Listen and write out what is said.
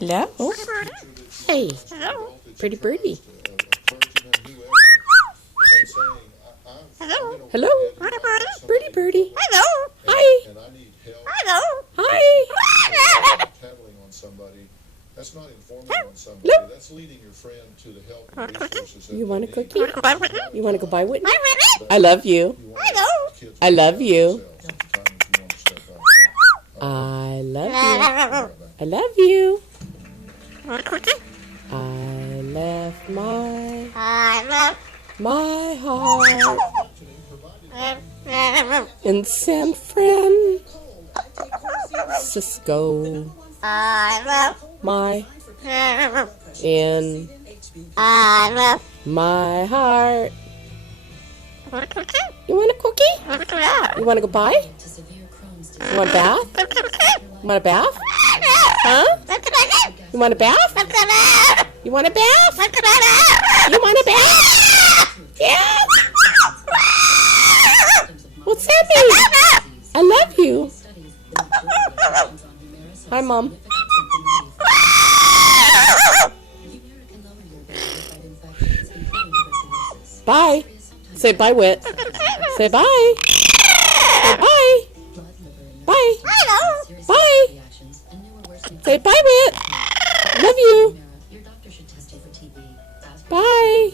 Hello? Hey, pretty birdie. Hello? Birdie birdie. Hello. Hi. And I need help. Hello. Hi. Tattling on somebody. That's not informing on somebody. Hello. That's leading your friend to the help and resources that You want a they need. cookie? You want to go buy Whitney? Hi, I love you. You want Hello. kids I love you. themselves at the time if you want to step up. I love you. Hello. I love you. Want a cookie? I left my I heart love. in San Francisco. I love. My I in love. my heart. Want a cookie? You want a cookie? Want a cookie? You want to go buy? You want a bath? You want a bath? Huh? You want a bath? You want a bath? You want a bath? Yeah. What's that mean? I love you. Hi, Mom. Bye. Say bye, Whit. Say bye. Say bye. Bye. Bye. Say bye, Whit. Love you. Bye.